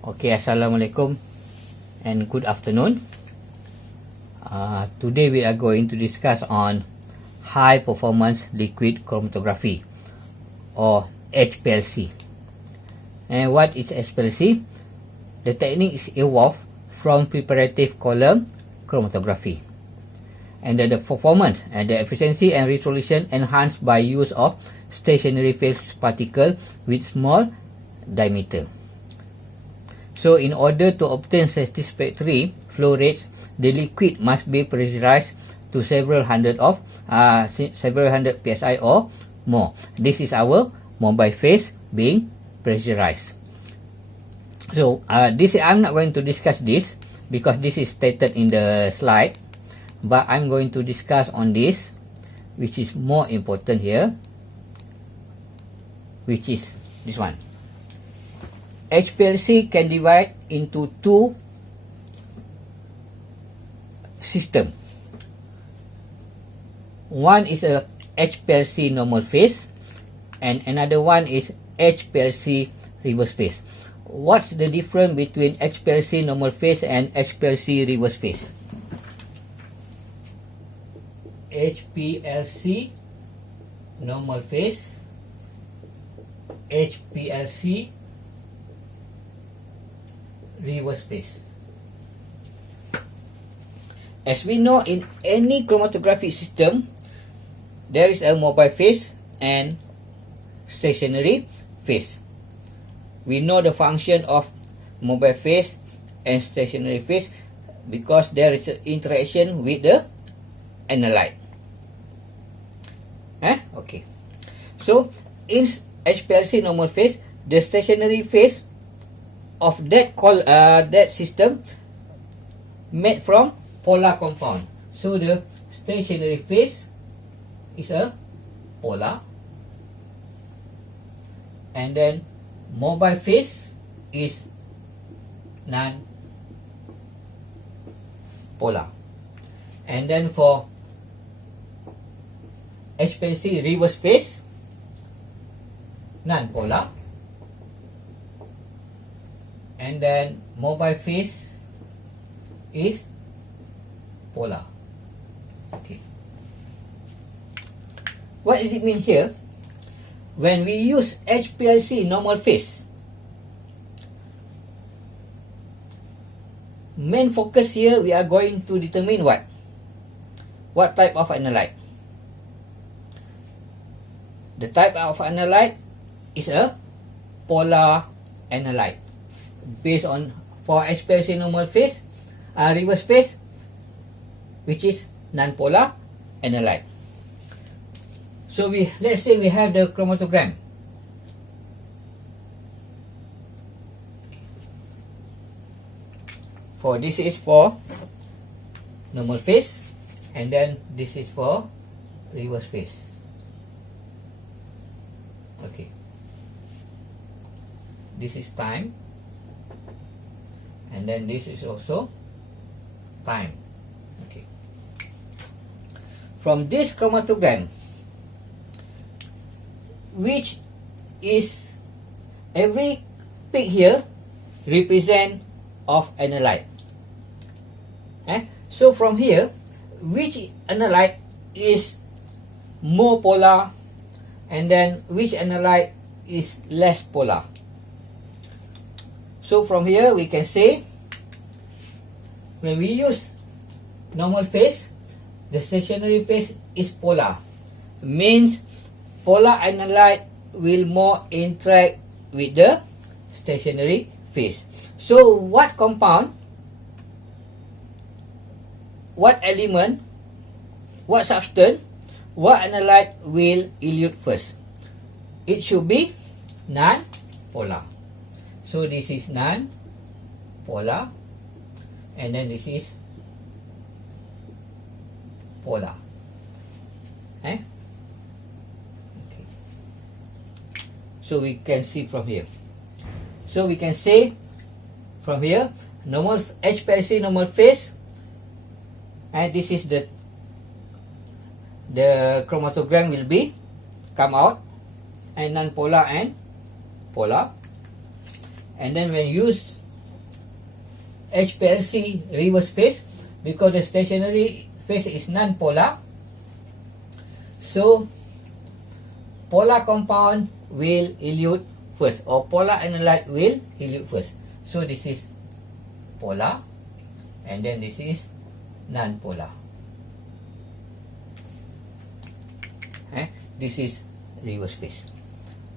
Okay, Assalamualaikum and good afternoon. Today we are going to discuss on high performance liquid chromatography or HPLC. And what is HPLC? The technique is evolved from preparative column chromatography. And the performance and the efficiency and resolution enhanced by use of stationary phase particle with small diameter. So in order to obtain satisfactory flow rates, the liquid must be pressurized to several hundred psi or more. This is our mobile phase being pressurized. So this I'm not going to discuss this because this is stated in the slide, but I'm going to discuss on this, which is more important here, which is this one. HPLC can divide into two systems. One is a HPLC normal phase and another one is HPLC reverse phase. What's the difference between HPLC normal phase and HPLC reverse phase? HPLC normal phase, HPLC reverse phase. As we know, in any chromatography system, there is a mobile phase and stationary phase. We know the function of mobile phase and stationary phase because there is an interaction with the analyte. Okay. So, in HPLC normal phase, the stationary phase of that system made from polar compound. So the stationary phase is a polar, and then mobile phase is non-polar. And then for HPLC reverse phase, non-polar. And then mobile phase is polar. Okay. What does it mean here? When we use HPLC normal phase, main focus here we are going to determine what? What type of analyte? The type of analyte is a polar analyte. Based on for HPLC normal phase, reverse phase, which is non-polar analyte. So let's say we have the chromatogram. For this is for normal phase, and then this is for reverse phase. Okay. This is time. And then this is also time. Okay. From this chromatogram, which is every peak here represent of analyte. So from here, which analyte is more polar, and then which analyte is less polar. So from here we can say, when we use normal phase, the stationary phase is polar. Means polar analyte will more interact with the stationary phase. So what compound, what element, what substance, what analyte will elute first? It should be non-polar. So this is non-polar, and then this is polar. Okay. So we can see from here. So we can say from here, normal HPLC normal phase, and this is the chromatogram will be come out, and non-polar and polar. And then when used HPLC reverse phase because the stationary phase is non-polar. So polar compound will elute first, or polar analyte will elute first. So this is polar, and then this is non-polar. This is reverse phase.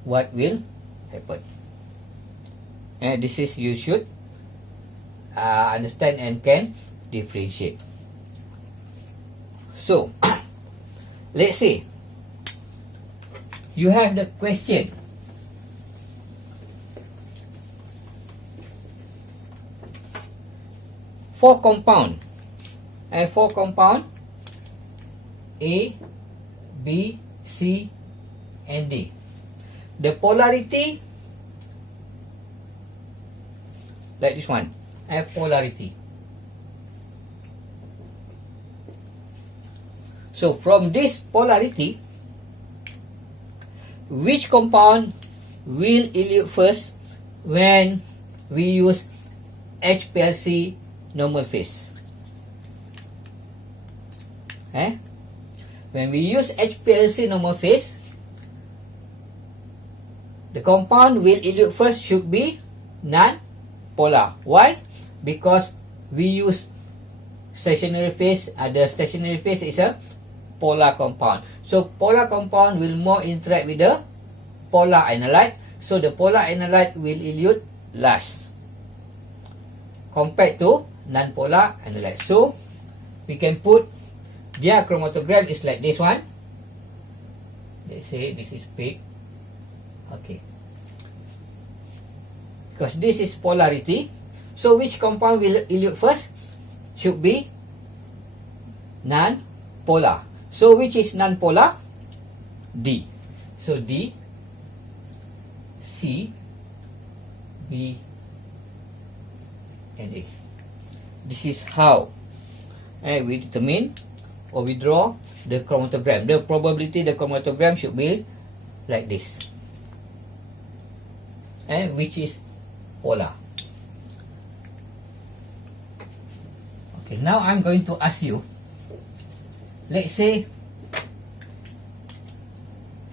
What will happen? And this is, you should understand and can differentiate. So let's say you have the question. Four compound A, B, C, and D. The polarity, like this one, have polarity. So from this polarity, which compound will elute first when we use HPLC normal phase? When we use HPLC normal phase, the compound will elute first should be non-polar. Why? Because we use stationary phase. The stationary phase is a polar compound. So polar compound will more interact with the polar analyte. So the polar analyte will elute last compared to non-polar analyte. So we can put their chromatogram is like this one. Let's say this is pig. Okay. Because this is polarity. So which compound will elute first? Should be non-polar. So which is non-polar? D. So D, C, B, and A. This is how we determine or we draw the chromatogram. The probability the chromatogram should be like this, and which is polar. Okay, now I'm going to ask you, let's say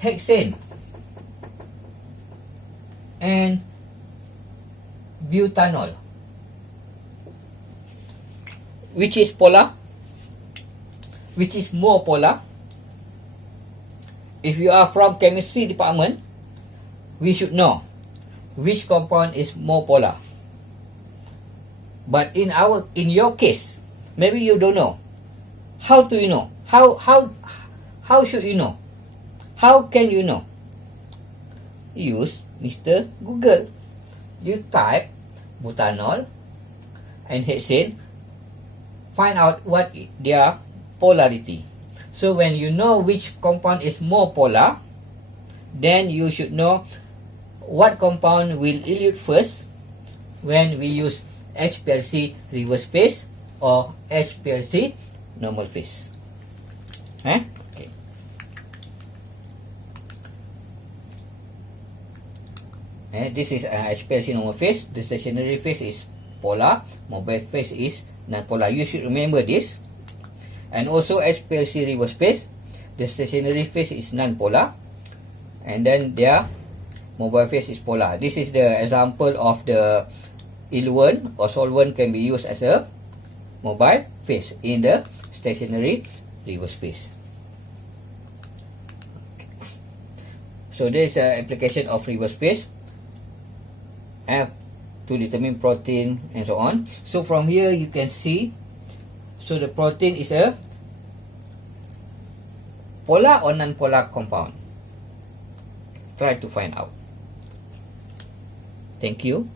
hexane and butanol, which is polar, which is more polar? If you are from chemistry department, we should know which compound is more polar. But in your case, maybe you don't know. How do you know? How should you know? How can you know? Use Mr. Google. You type butanol and hexane, find out what their polarity. So when you know which compound is more polar, then you should know what compound will elute first when we use HPLC reverse phase or HPLC normal phase. Okay. This is HPLC normal phase. The stationary phase is polar. Mobile phase is non-polar. You should remember this. And also HPLC reverse phase, the stationary phase is non-polar, and then their mobile phase is polar. This is the example of the eluent or solvent can be used as a mobile phase in the stationary reverse phase. Okay. So there is an application of reverse phase to determine protein and so on. So from here you can see, so the protein is a polar or non-polar compound. Try to find out. Thank you.